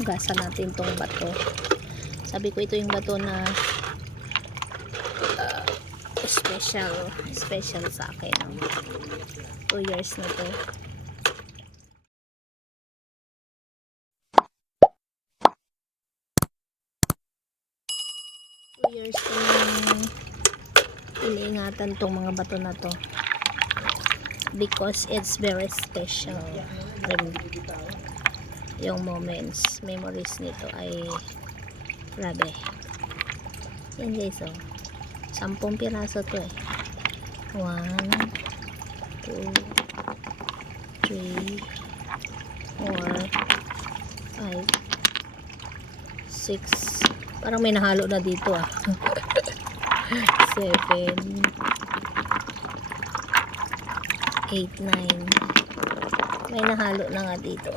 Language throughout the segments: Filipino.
Hugasan natin tong bato. Sabi ko ito yung bato na special sa akin. 2 years na to. Years kong iniingatan tong mga bato na to because it's very special. Yung moments, memories nito ay grabe. Yan guys, 10 piraso to eh. 1 2 3 4 5 6. Parang may nahalo na dito 7 8 9. May nahalo na nga dito.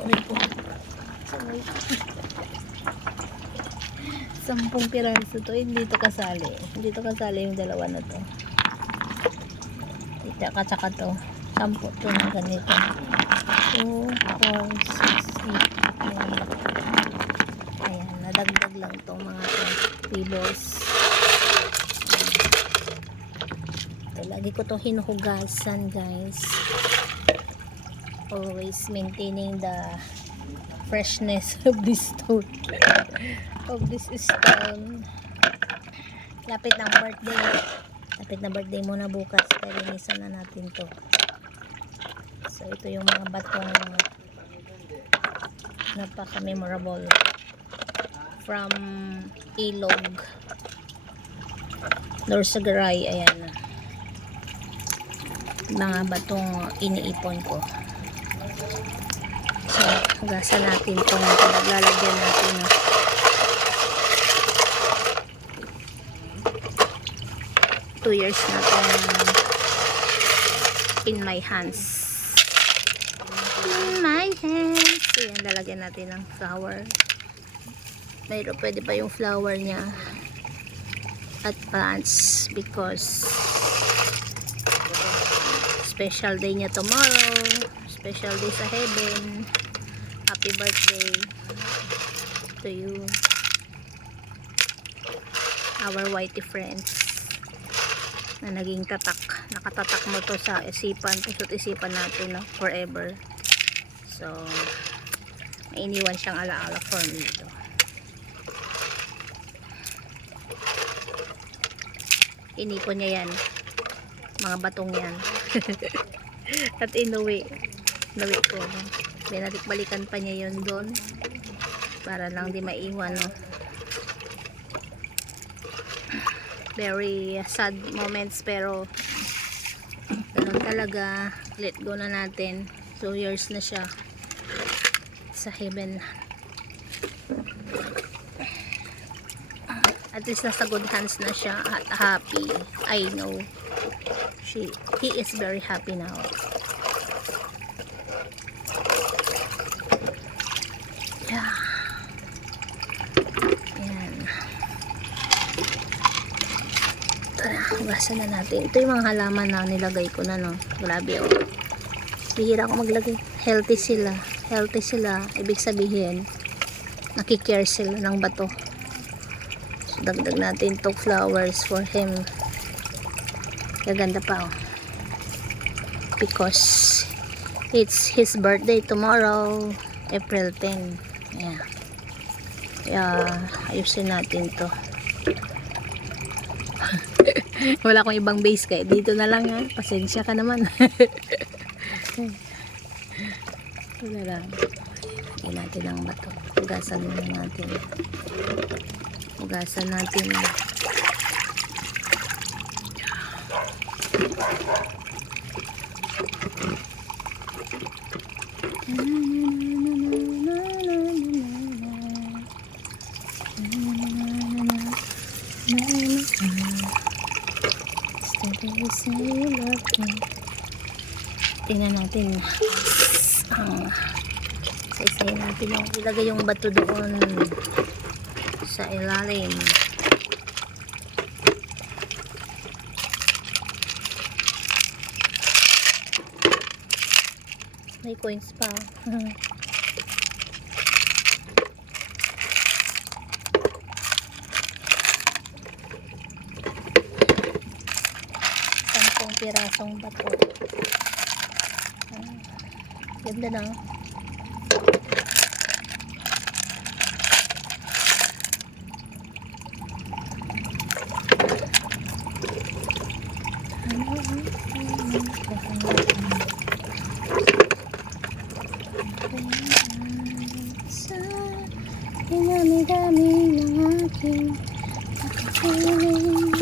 10 piraso to. Hindi to kasali. Hindi to kasali yung dalawa na to. Dito katsaka to. 10 to na ganito. 2 4 6 8 9. Ayan, nadagdag lang tong mga pebbles. Ito, lagi ko to hinuhugasan guys. Always maintaining the freshness of this stone. Lapit ng birthday mo na bukas, kaya linisan na natin to. So ito yung mga batong napaka memorable from Ilog, Dorsagaray. Ayan, mga batong iniipon ko. So hugasan natin itong lalagyan natin na 2 years na itong in my hands. Ayan, lalagyan natin ng flower. Mayroon, pwede pa yung flower niya at plants because special day niya tomorrow, special day sa heaven. Happy birthday to you, our whitey friends, na naging nakatatak mo to sa isipan, puso't isipan natin, no? Forever. So may iniwan siyang alaala for me ito. Inipon niya yan, mga batong yan. At inuwi ko, no? Binalik-balikan pa niya yun doon para lang di maiwan, no? Very sad moments, pero ganun talaga. Let go na natin. 2 years na siya sa heaven. At least nasa good hands na siya at happy. I know he is very happy now. Yeah. Ayan. Tara, hugasan na natin. Ito yung mga halaman na nilagay ko na, no? Grabe, oh. Bihira ako maglagay. Healthy sila. Ibig sabihin, nakikare sila ng bato. So, dagdag natin itong flowers for him. Gaganda pa, oh. Because it's his birthday tomorrow, April 10. Yeah. Kaya ayusin natin to. Wala akong ibang base, kaya dito na lang, ha. Pasensya ka naman. Wala lang. Lagyan natin ang bato. Hugasan muna natin. Hugasan natin. Tingnan natin ang isa-isayin natin yung ilagay yung bato doon sa ilalim. May coins pa. pirasong bato. Ganda na. Sa dinami-dami ng aking kapiling.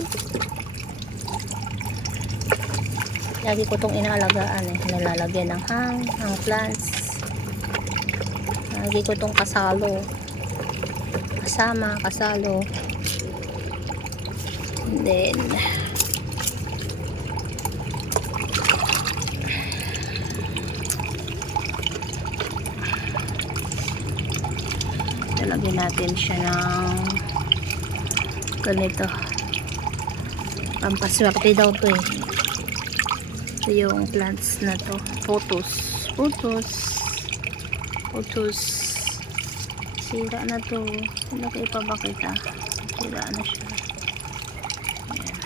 Lagi ko itong inaalagaan eh. Nilalagyan ng hang plants. Lagi ko itong kasalo. Kasalo. And then, lalagyan natin siya ng ganito. Pampaswerte daw to eh. Ito yung plants na to. Photos. Sira na to. Lagay pa ba kita? Sira na siya. Ayan.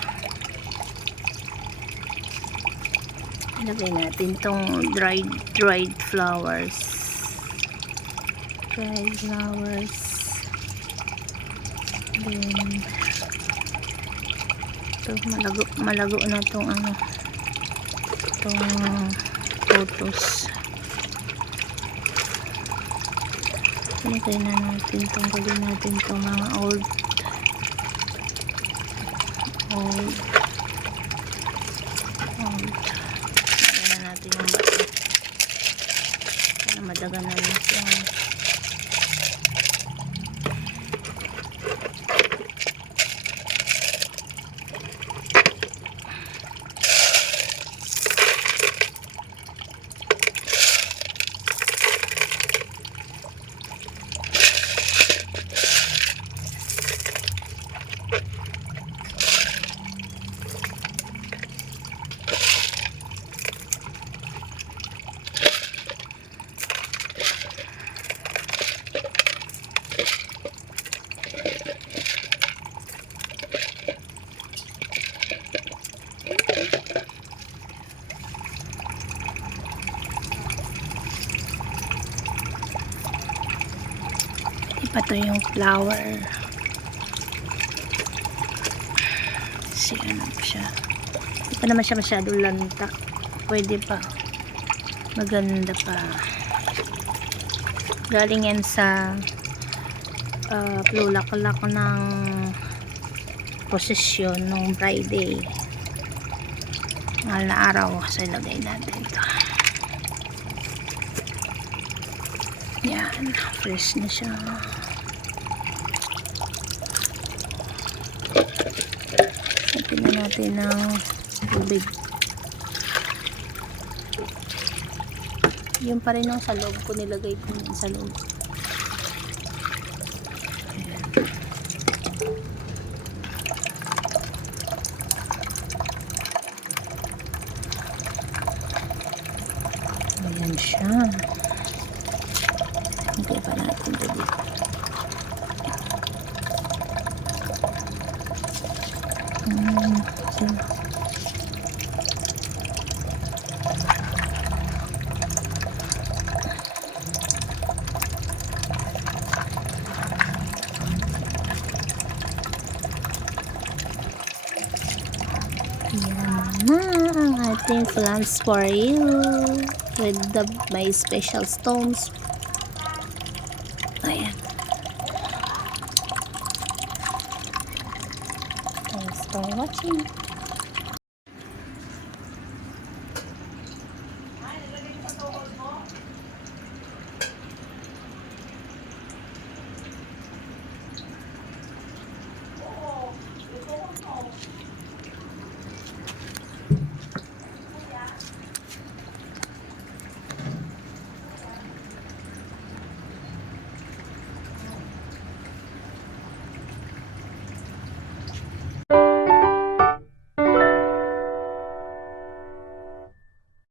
Ilagay natin tong dried flowers. Then ito malago na tong itong photos. Ilagay na natin tanggalin natin itong mga old ilagay na natin yung bato para madaganan siya. Iba to yung flower. Kasi ano siya. Hindi pa naman siya masyadong lanta. Pwede pa. Maganda pa. Galing yan sa plulaklak ng prosesyon nung Friday. Mahal na araw. So ilagay natin ito. Yan. Fresh na siya. Lagyan na natin ng tubig. Yung pa rin yung sa loob ko, nilagay ko yun sa loob. Ayan siya. Hindi pa natin ito dito. Yan na ang ating plants for you with my special stones. Ayan. Thanks for watching.